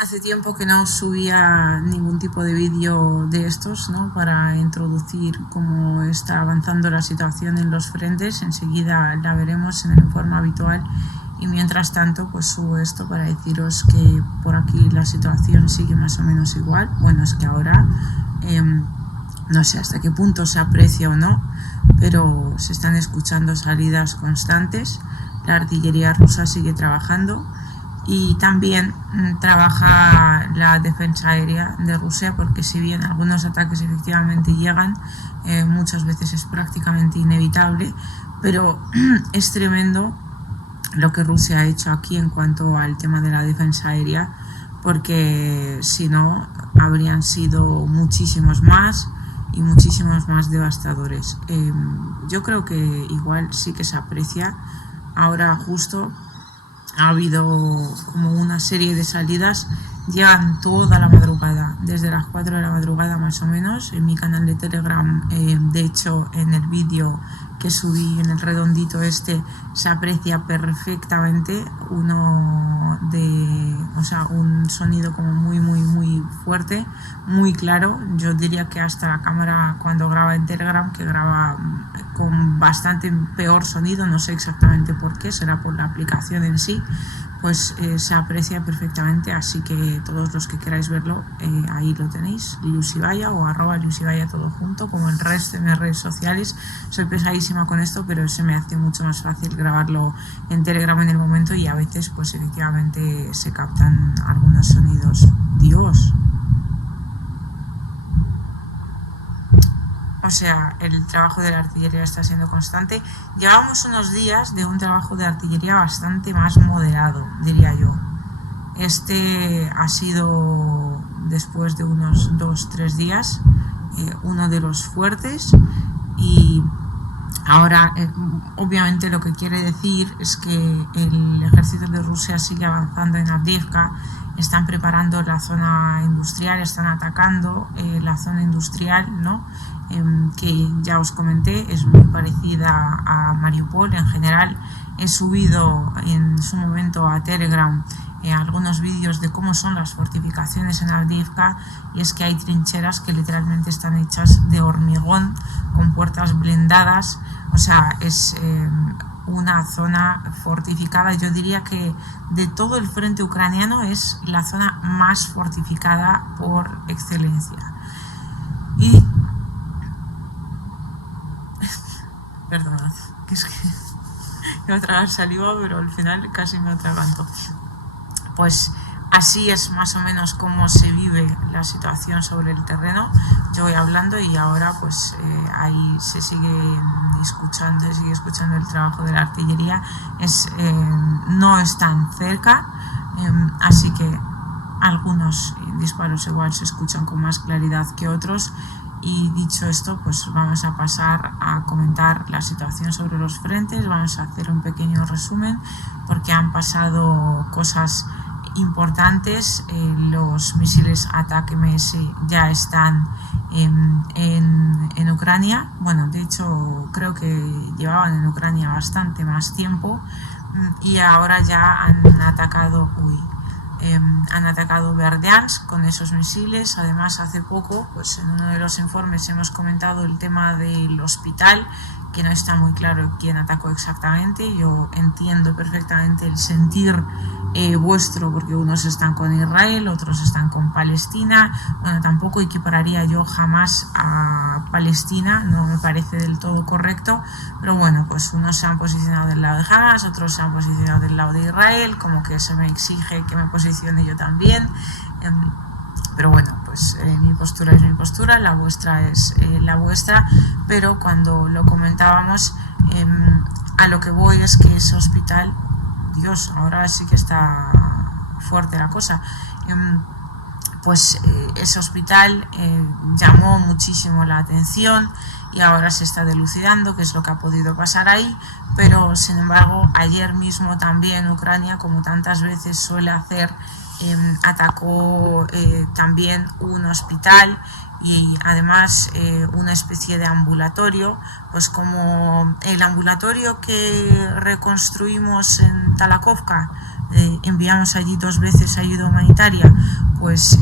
Hace tiempo que no subía ningún tipo de vídeo de estos, ¿no? Para introducir cómo está avanzando la situación en los frentes. Enseguida la veremos en el informe habitual. Y mientras tanto, pues subo esto para deciros que por aquí la situación sigue más o menos igual. Bueno, es que ahora no sé hasta qué punto se aprecia o no, pero se están escuchando salidas constantes. La artillería rusa sigue trabajando. Y también trabaja la defensa aérea de Rusia, porque si bien algunos ataques efectivamente llegan, muchas veces es prácticamente inevitable, pero es tremendo lo que Rusia ha hecho aquí en cuanto al tema de la defensa aérea, porque si no habrían sido muchísimos más y muchísimos más devastadores. Yo creo que igual sí que se aprecia. Ahora justo ha habido como una serie de salidas, llevan toda la madrugada, desde las 4 de la madrugada más o menos. En mi canal de Telegram, de hecho en el vídeo que subí en el redondito este, se aprecia perfectamente un sonido como muy fuerte, muy claro. Yo diría que hasta la cámara cuando graba en Telegram, que graba con bastante peor sonido, no sé exactamente por qué, será por la aplicación en sí, pues se aprecia perfectamente. Así que todos los que queráis verlo, ahí lo tenéis, Liusibaya o @Liusibaya todo junto, como el resto de mis redes sociales. Soy pesadísima con esto, pero se me hace mucho más fácil grabarlo en Telegram en el momento, y a veces pues efectivamente se captan algunos sonidos. Dios, o sea, el trabajo de la artillería está siendo constante. Llevamos unos días de un trabajo de artillería bastante más moderado, diría yo. Este ha sido, después de unos 2-3 días, uno de los fuertes. Y ahora, obviamente, lo que quiere decir es que el ejército de Rusia sigue avanzando en Avdiivka. Están preparando la zona industrial, están atacando la zona industrial, ¿no? Que ya os comenté, es muy parecida a Mariupol. En general, he subido en su momento a Telegram algunos vídeos de cómo son las fortificaciones en Avdiivka, y es que hay trincheras que literalmente están hechas de hormigón, con puertas blindadas. O sea, es una zona fortificada. Yo diría que de todo el frente ucraniano es la zona más fortificada por excelencia. Y perdonad, que es que iba a tragar saliva, pero al final casi me atraganto. Pues así es más o menos como se vive la situación sobre el terreno. Yo voy hablando y ahora pues ahí se sigue escuchando el trabajo de la artillería. No están cerca, así que algunos disparos igual se escuchan con más claridad que otros. Y dicho esto, pues vamos a pasar a comentar la situación sobre los frentes. Vamos a hacer un pequeño resumen porque han pasado cosas importantes. Los misiles ATAK-MS ya están en Ucrania. Bueno, de hecho creo que llevaban en Ucrania bastante más tiempo, y ahora ya han atacado Verdansk con esos misiles. Además, hace poco, pues en uno de los informes hemos comentado el tema del hospital, que no está muy claro quién atacó exactamente. Yo entiendo perfectamente el sentir vuestro, porque unos están con Israel, otros están con Palestina. Bueno, tampoco equipararía yo jamás a Palestina, no me parece del todo correcto, pero bueno, pues unos se han posicionado del lado de Hamas, otros se han posicionado del lado de Israel, como que se me exige que me posicione yo también. Pero bueno, pues mi postura es mi postura, la vuestra es la vuestra. Pero cuando lo comentábamos, a lo que voy es que ese hospital, Dios, ahora sí que está fuerte la cosa, pues ese hospital llamó muchísimo la atención, y ahora se está dilucidando qué es lo que ha podido pasar ahí. Pero sin embargo, ayer mismo también Ucrania, como tantas veces suele hacer, atacó también un hospital, y además una especie de ambulatorio, pues como el ambulatorio que reconstruimos en Talakovka, enviamos allí 2 veces ayuda humanitaria, pues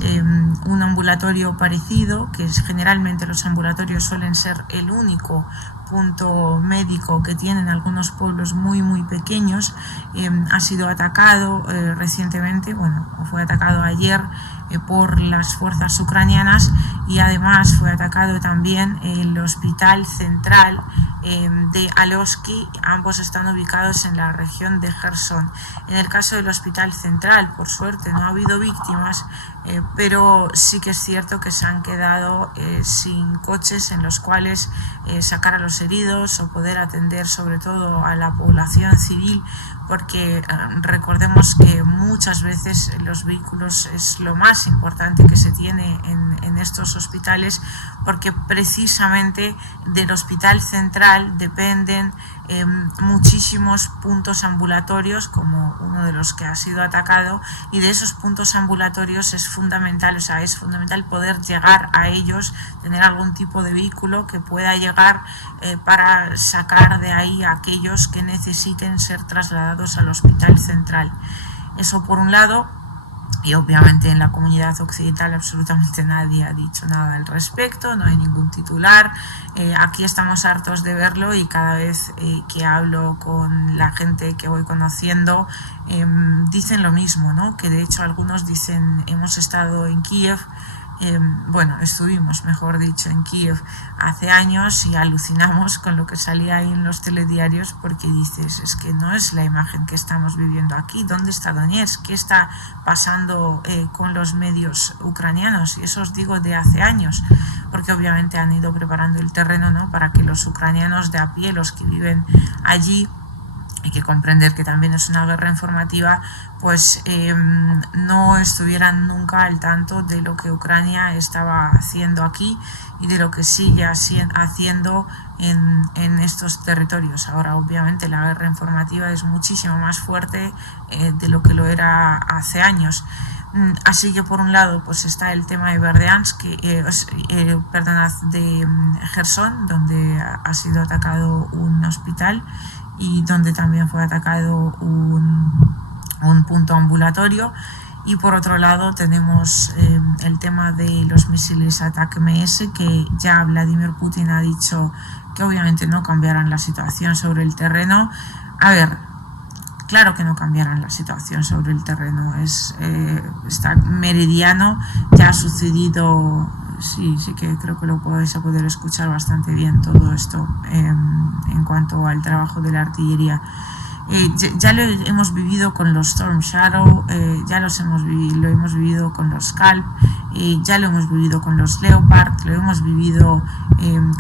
un ambulatorio parecido, que generalmente los ambulatorios suelen ser el único punto médico que tienen algunos pueblos muy pequeños, ha sido atacado recientemente, bueno, fue atacado ayer por las fuerzas ucranianas, y además fue atacado también el hospital central de Aloski. Ambos están ubicados en la región de Gerson. En el caso del hospital central, por suerte no ha habido víctimas, pero sí que es cierto que se han quedado sin coches en los cuales sacar a los heridos o poder atender sobre todo a la población civil, porque recordemos que muchas veces los vehículos es lo más importante que se tiene en estos hospitales, porque precisamente del hospital central dependen muchísimos puntos ambulatorios, como uno de los que ha sido atacado, y de esos puntos ambulatorios es fundamental, es fundamental poder llegar a ellos, tener algún tipo de vehículo que pueda llegar para sacar de ahí a aquellos que necesiten ser trasladados al hospital central. Eso por un lado. Y obviamente en la comunidad occidental absolutamente nadie ha dicho nada al respecto, no hay ningún titular. Aquí estamos hartos de verlo, y cada vez que hablo con la gente que voy conociendo dicen lo mismo, ¿no? Que de hecho algunos dicen: hemos estado en Kiev, bueno, estuvimos, mejor dicho, en Kiev hace años, y alucinamos con lo que salía ahí en los telediarios, porque dices, es que no es la imagen que estamos viviendo aquí. ¿Dónde está Donetsk? ¿Qué está pasando con los medios ucranianos? Y eso os digo de hace años, porque obviamente han ido preparando el terreno, ¿no?, para que los ucranianos de a pie, los que viven allí, hay que comprender que también es una guerra informativa, pues no estuvieran nunca al tanto de lo que Ucrania estaba haciendo aquí y de lo que sigue haciendo en estos territorios. Ahora obviamente la guerra informativa es muchísimo más fuerte de lo que lo era hace años. Así que por un lado pues está el tema de Berdiansk, de Gerson, donde ha sido atacado un hospital y donde también fue atacado un punto ambulatorio. Y por otro lado tenemos el tema de los misiles ATACMS, que ya Vladimir Putin ha dicho que obviamente no cambiarán la situación sobre el terreno. A ver, claro que no cambiarán la situación sobre el terreno, está meridiano, ya ha sucedido. Sí que creo que lo vais a poder escuchar bastante bien todo esto en cuanto al trabajo de la artillería. Ya lo hemos vivido con los Storm Shadow, ya lo hemos vivido con los Scalp, ya lo hemos vivido con los Leopard, lo hemos vivido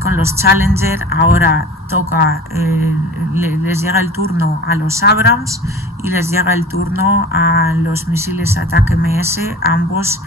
con los Challenger. Ahora les llega el turno a los Abrams y les llega el turno a los misiles ATACMS, ambos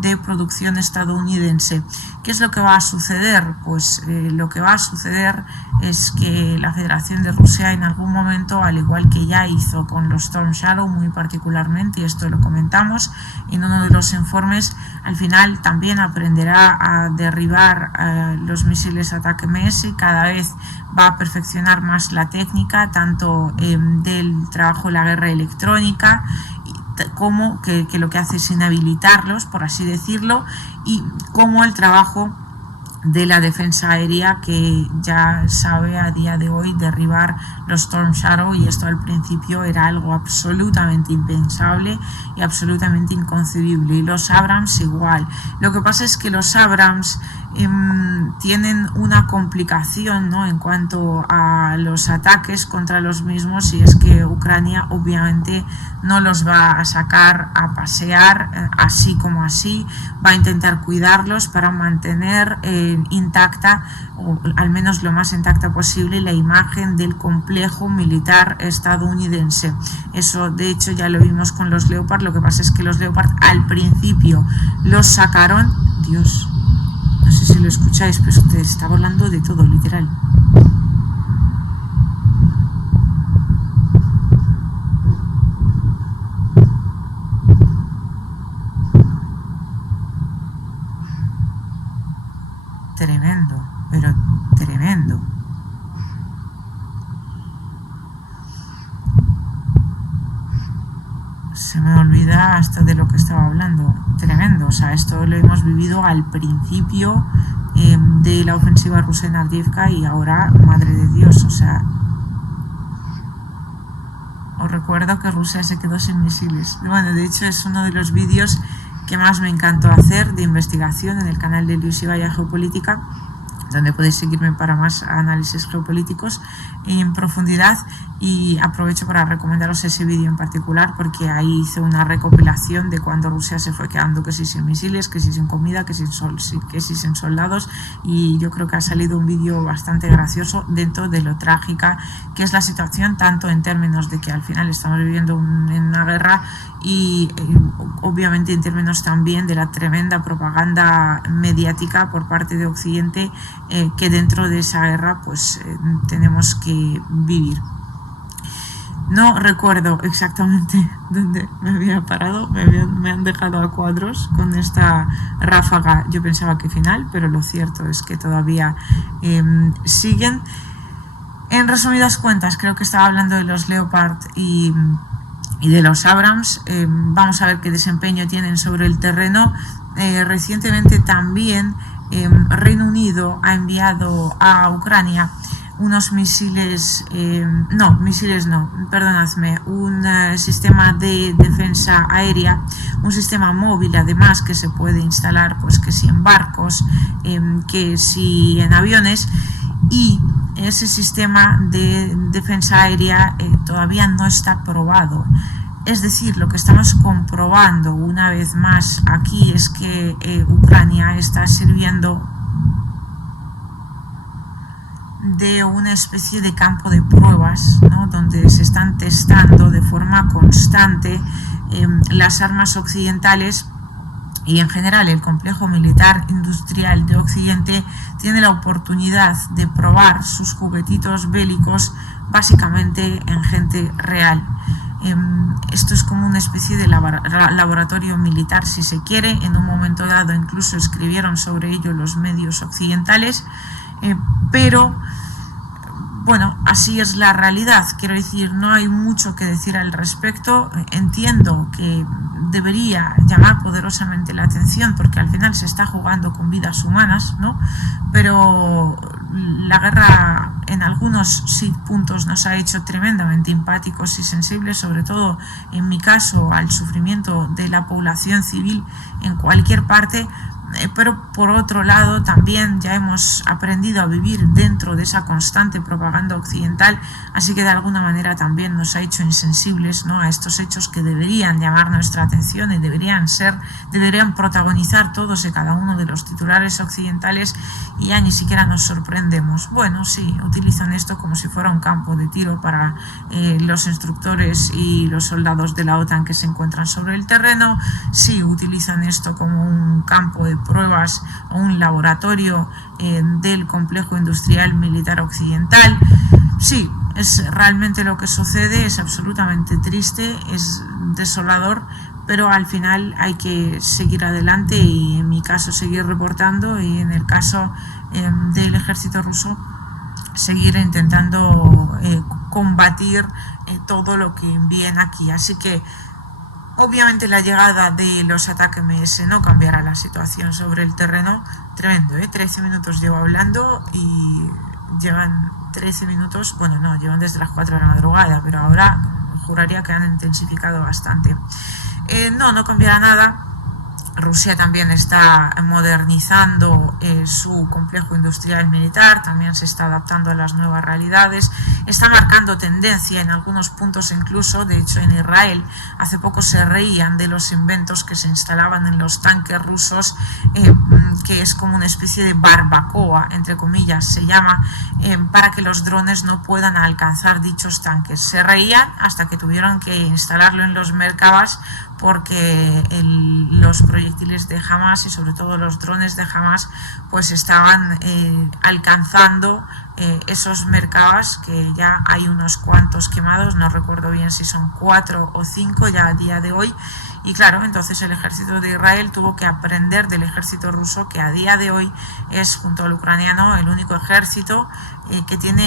de producción estadounidense. ¿Qué es lo que va a suceder? Pues lo que va a suceder es que la Federación de Rusia en algún momento, al igual que ya hizo con los Storm Shadow muy particularmente, y esto lo comentamos en uno de los informes, al final también aprenderá a derribar los misiles ATACMS. Cada vez va a perfeccionar más la técnica, tanto del trabajo de la guerra electrónica, como que lo que hace es inhabilitarlos, por así decirlo, y como el trabajo de la defensa aérea, que ya sabe a día de hoy derribar los Storm Shadow, y esto al principio era algo absolutamente impensable y absolutamente inconcebible. Y los Abrams igual. Lo que pasa es que los Abrams tienen una complicación, ¿no?, en cuanto a los ataques contra los mismos, y es que Ucrania obviamente no los va a sacar a pasear así como así, va a intentar cuidarlos para mantener intacta, o al menos lo más intacta posible, la imagen del complejo militar estadounidense. Eso de hecho ya lo vimos con los Leopard. Lo que pasa es que los Leopard al principio los sacaron, Dios, no sé si lo escucháis, pero te estaba hablando de todo, literal. Tremendo, pero tremendo. hasta de lo que estaba hablando. Tremendo, o sea, esto lo hemos vivido al principio de la ofensiva rusa en Avdiivka y ahora, madre de Dios, o sea, os recuerdo que Rusia se quedó sin misiles. Bueno, de hecho es uno de los vídeos que más me encantó hacer de investigación en el canal de Luis Ibaya Geopolítica, donde podéis seguirme para más análisis geopolíticos en profundidad, y aprovecho para recomendaros ese vídeo en particular porque ahí hice una recopilación de cuando Rusia se fue quedando que si sin misiles, que si sin comida, que si sin soldados, y yo creo que ha salido un vídeo bastante gracioso dentro de lo trágica que es la situación, tanto en términos de que al final estamos viviendo en una guerra y obviamente en términos también de la tremenda propaganda mediática por parte de Occidente que dentro de esa guerra pues tenemos que vivir. No recuerdo exactamente dónde me había parado, me han dejado a cuadros con esta ráfaga, yo pensaba que final, pero lo cierto es que todavía siguen. En resumidas cuentas, creo que estaba hablando de los Leopard y de los Abrams. Vamos a ver qué desempeño tienen sobre el terreno. Recientemente también Reino Unido ha enviado a Ucrania unos misiles, un sistema de defensa aérea, un sistema móvil además que se puede instalar pues que si en barcos, que si en aviones, y ese sistema de defensa aérea todavía no está probado. Es decir, lo que estamos comprobando una vez más aquí es que Ucrania está sirviendo de una especie de campo de pruebas, ¿no?, donde se están testando de forma constante las armas occidentales, y en general el complejo militar industrial de Occidente tiene la oportunidad de probar sus juguetitos bélicos básicamente en gente real. Esto es como una especie de laboratorio militar, si se quiere. En un momento dado incluso escribieron sobre ello los medios occidentales, pero bueno, así es la realidad. Quiero decir, no hay mucho que decir al respecto. Entiendo que debería llamar poderosamente la atención porque al final se está jugando con vidas humanas, ¿no? Pero la guerra en algunos puntos nos ha hecho tremendamente empáticos y sensibles, sobre todo en mi caso al sufrimiento de la población civil en cualquier parte. Pero por otro lado también ya hemos aprendido a vivir dentro de esa constante propaganda occidental, así que de alguna manera también nos ha hecho insensibles, ¿no?, a estos hechos que deberían llamar nuestra atención y deberían protagonizar todos y cada uno de los titulares occidentales, y ya ni siquiera nos sorprendemos. Bueno, sí, utilizan esto como si fuera un campo de tiro para los instructores y los soldados de la OTAN que se encuentran sobre el terreno. Sí, utilizan esto como un campo de pruebas o un laboratorio del complejo industrial militar occidental. Sí, es realmente lo que sucede, es absolutamente triste, es desolador, pero al final hay que seguir adelante y en mi caso seguir reportando, y en el caso del ejército ruso seguir intentando combatir todo lo que envíen aquí. Así que obviamente la llegada de los ataques MS no cambiará la situación sobre el terreno. Tremendo, 13 minutos llevo hablando y llevan 13 minutos, bueno, no, llevan desde las 4 de la madrugada, pero ahora juraría que han intensificado bastante. No cambiará nada. Rusia también está modernizando su complejo industrial militar, también se está adaptando a las nuevas realidades, está marcando tendencia en algunos puntos incluso. De hecho, en Israel hace poco se reían de los inventos que se instalaban en los tanques rusos, que es como una especie de barbacoa, entre comillas, se llama, para que los drones no puedan alcanzar dichos tanques. Se reían hasta que tuvieron que instalarlo en los Merkavas porque los proyectiles de Hamas y sobre todo los drones de Hamas pues estaban alcanzando esos Merkavas, que ya hay unos cuantos quemados, no recuerdo bien si son 4 o 5 ya a día de hoy. Y claro, entonces el ejército de Israel tuvo que aprender del ejército ruso, que a día de hoy es, junto al ucraniano, el único ejército que tiene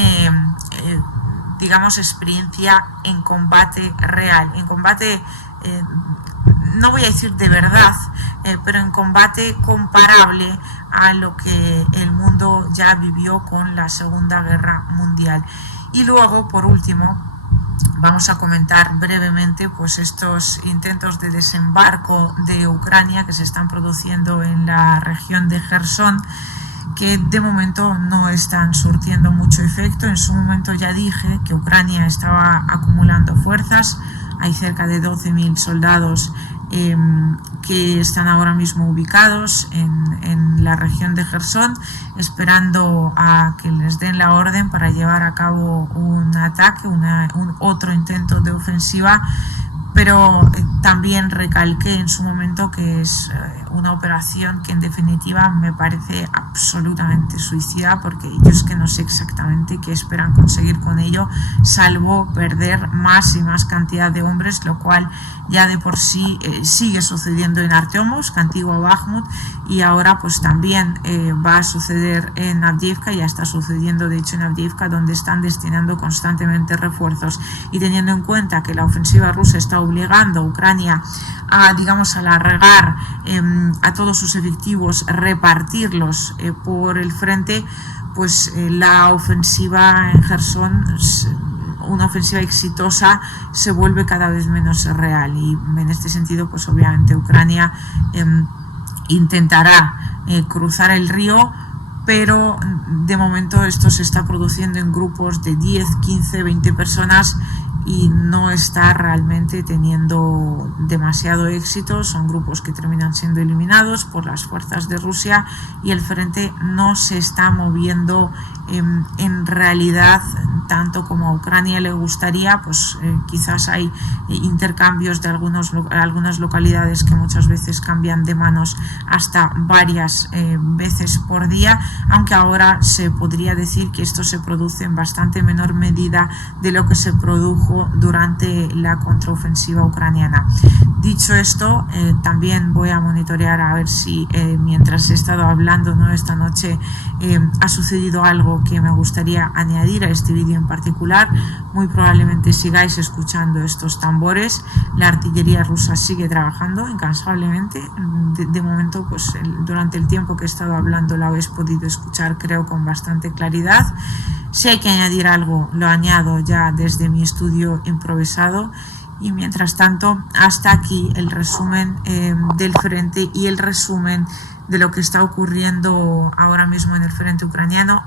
digamos experiencia en combate real, en combate no voy a decir de verdad, pero en combate comparable a lo que el mundo ya vivió con la Segunda Guerra Mundial. Y luego, por último, vamos a comentar brevemente pues estos intentos de desembarco de Ucrania que se están produciendo en la región de Jersón, que de momento no están surtiendo mucho efecto. En su momento ya dije que Ucrania estaba acumulando fuerzas, hay cerca de 12.000 soldados que están ahora mismo ubicados en la región de Jersón, esperando a que les den la orden para llevar a cabo un ataque, otro intento de ofensiva. Pero también recalqué en su momento que es una operación que en definitiva me parece absolutamente suicida, porque yo es que no sé exactamente qué esperan conseguir con ello, salvo perder más y más cantidad de hombres, lo cual ya de por sí sigue sucediendo en Artyomovsk, antigua Bakhmut, y ahora pues también va a suceder en Avdiivka, ya está sucediendo de hecho en Avdiivka, donde están destinando constantemente refuerzos. Y teniendo en cuenta que la ofensiva rusa está obligando a Ucrania a, digamos, alargar a todos sus efectivos, repartirlos por el frente, pues la ofensiva en Jersón, una ofensiva exitosa, se vuelve cada vez menos real. Y en este sentido, pues obviamente Ucrania intentará cruzar el río, pero de momento esto se está produciendo en grupos de 10, 15, 20 personas y no está realmente teniendo demasiado éxito. Son grupos que terminan siendo eliminados por las fuerzas de Rusia y el frente no se está moviendo en realidad tanto como a Ucrania le gustaría. Pues quizás hay intercambios de algunas localidades que muchas veces cambian de manos hasta varias veces por día, aunque ahora se podría decir que esto se produce en bastante menor medida de lo que se produjo durante la contraofensiva ucraniana. Dicho esto, también voy a monitorear a ver si mientras he estado hablando, ¿no?, esta noche ha sucedido algo que me gustaría añadir a este vídeo en particular. Muy probablemente sigáis escuchando estos tambores. La artillería rusa sigue trabajando incansablemente. De momento, pues durante el tiempo que he estado hablando lo habéis podido escuchar, creo, con bastante claridad. Si hay que añadir algo, lo añado ya desde mi estudio improvisado. Y mientras tanto, hasta aquí el resumen del frente y el resumen de lo que está ocurriendo ahora mismo en el frente ucraniano,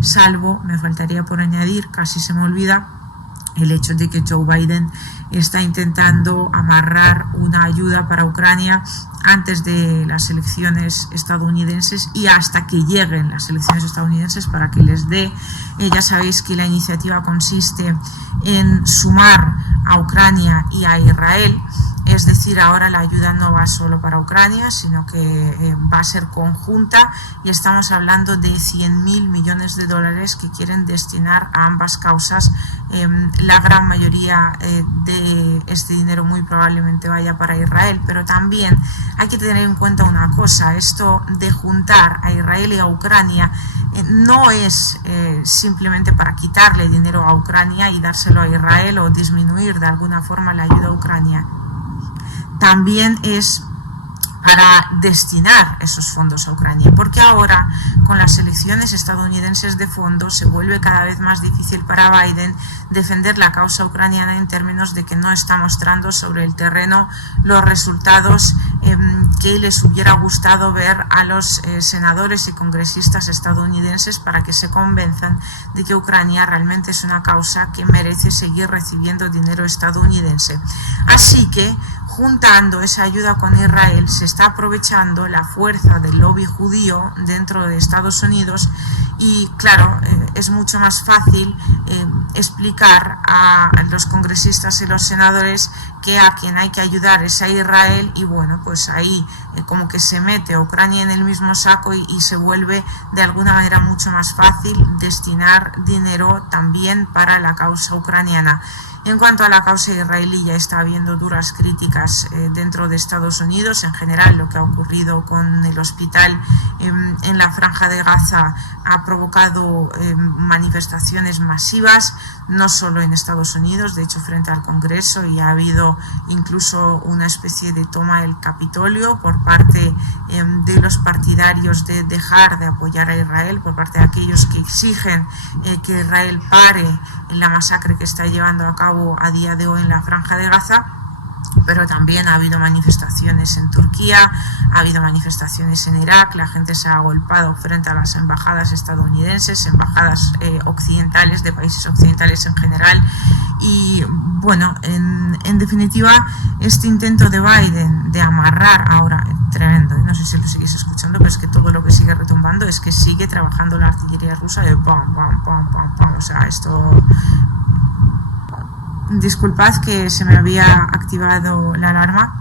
salvo, me faltaría por añadir, casi se me olvida, el hecho de que Joe Biden está intentando amarrar una ayuda para Ucrania antes de las elecciones estadounidenses y hasta que lleguen las elecciones estadounidenses para que les dé. Ya sabéis que la iniciativa consiste en sumar a Ucrania y a Israel, es decir, ahora la ayuda no va solo para Ucrania, sino que va a ser conjunta, y estamos hablando de 100.000 millones de dólares que quieren destinar a ambas causas. La gran mayoría de este dinero muy probablemente vaya para Israel, pero también hay que tener en cuenta una cosa: esto de juntar a Israel y a Ucrania no es simplemente para quitarle dinero a Ucrania y dárselo a Israel o disminuir de alguna forma la ayuda a Ucrania. También es para destinar esos fondos a Ucrania, porque ahora con las elecciones estadounidenses de fondo se vuelve cada vez más difícil para Biden defender la causa ucraniana en términos de que no está mostrando sobre el terreno los resultados que les hubiera gustado ver a los senadores y congresistas estadounidenses para que se convenzan de que Ucrania realmente es una causa que merece seguir recibiendo dinero estadounidense. Así que, juntando esa ayuda con Israel, se está aprovechando la fuerza del lobby judío dentro de Estados Unidos y, claro, es mucho más fácil explicar a los congresistas y los senadores que a quien hay que ayudar es a Israel, y bueno, pues ahí como que se mete a Ucrania en el mismo saco y se vuelve de alguna manera mucho más fácil destinar dinero también para la causa ucraniana. En cuanto a la causa israelí, ya está habiendo duras críticas dentro de Estados Unidos. En general, lo que ha ocurrido con el hospital en la Franja de Gaza ha provocado manifestaciones masivas, no solo en Estados Unidos, de hecho frente al Congreso, y ha habido incluso una especie de toma del Capitolio por parte de los partidarios de dejar de apoyar a Israel, por parte de aquellos que exigen que Israel pare la masacre que está llevando a cabo a día de hoy en la Franja de Gaza. Pero también ha habido manifestaciones en Turquía, ha habido manifestaciones en Irak, la gente se ha agolpado frente a las embajadas estadounidenses, embajadas occidentales, de países occidentales en general. Y bueno, en definitiva, este intento de Biden de amarrar ahora, tremendo, no sé si lo seguís escuchando, pero es que todo lo que sigue retumbando es que sigue trabajando la artillería rusa de pam, pam, pam, pam, pam, o sea, esto... Disculpad que se me había activado la alarma,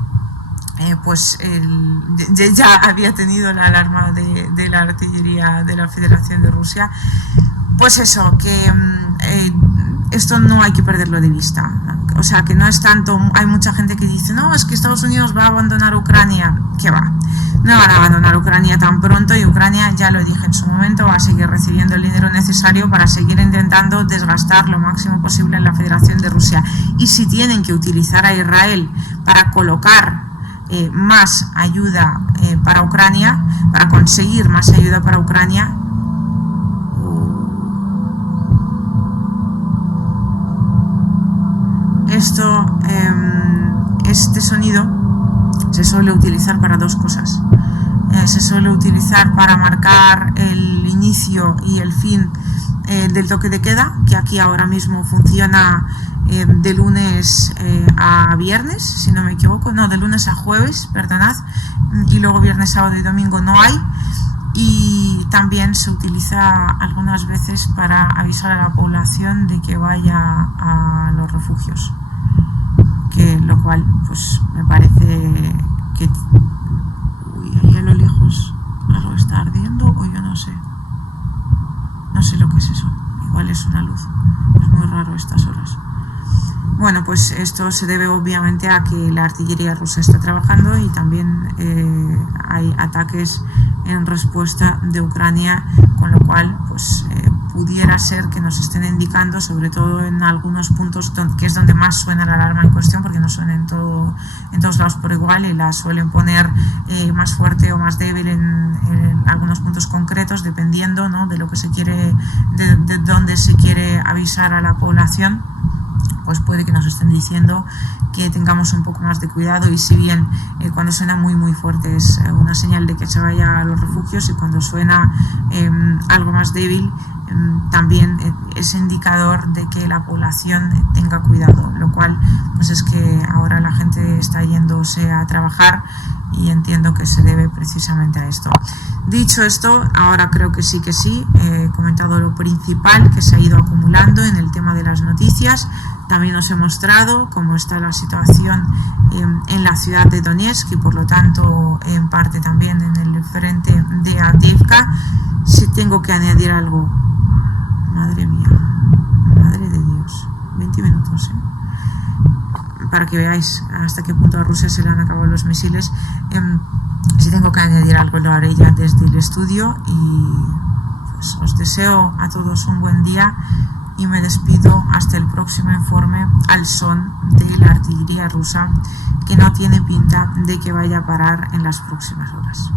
ya había tenido la alarma de la artillería de la Federación de Rusia. Pues eso, que esto no hay que perderlo de vista. O sea, que no es tanto, hay mucha gente que dice, no, es que Estados Unidos va a abandonar Ucrania. ¿Qué va? No van a abandonar Ucrania tan pronto, y Ucrania, ya lo dije en su momento, va a seguir recibiendo el dinero necesario para seguir intentando desgastar lo máximo posible en la Federación de Rusia. Y si tienen que utilizar a Israel para colocar más ayuda para Ucrania, para conseguir más ayuda para Ucrania, este sonido se suele utilizar para dos cosas. Se suele utilizar para marcar el inicio y el fin del toque de queda, que aquí ahora mismo funciona de lunes a viernes, si no me equivoco, no, de lunes a jueves, perdonad, y luego viernes, sábado y domingo no hay. Y también se utiliza algunas veces para avisar a la población de que vaya a los refugios, que lo cual pues me parece que ahí a lo lejos algo está ardiendo, o yo no sé lo que es eso, igual es una luz, es muy raro estas horas. Bueno, pues esto se debe obviamente a que la artillería rusa está trabajando, y también hay ataques en respuesta de Ucrania, con lo cual pues pudiera ser que nos estén indicando, sobre todo en algunos puntos que es donde más suena la alarma en cuestión, porque no suena en todos lados por igual, y la suelen poner más fuerte o más débil en algunos puntos concretos, dependiendo, ¿no?, de lo que se quiere, de dónde se quiere avisar a la población. Pues puede que nos estén diciendo que tengamos un poco más de cuidado, y si bien cuando suena muy muy fuerte es una señal de que se vaya a los refugios, y cuando suena algo más débil también es indicador de que la población tenga cuidado, lo cual pues es que ahora la gente está yéndose a trabajar, y entiendo que se debe precisamente a esto. Dicho esto, ahora creo que sí, he comentado lo principal que se ha ido acumulando en el tema de las noticias. También os he mostrado cómo está la situación en la ciudad de Donetsk, y por lo tanto en parte también en el frente de Avdiivka. Si tengo que añadir algo, madre mía, madre de Dios, 20 minutos, para que veáis hasta qué punto a Rusia se le han acabado los misiles. Si tengo que añadir algo, lo haré ya desde el estudio, y pues os deseo a todos un buen día, y me despido hasta el próximo informe al son de la artillería rusa, que no tiene pinta de que vaya a parar en las próximas horas.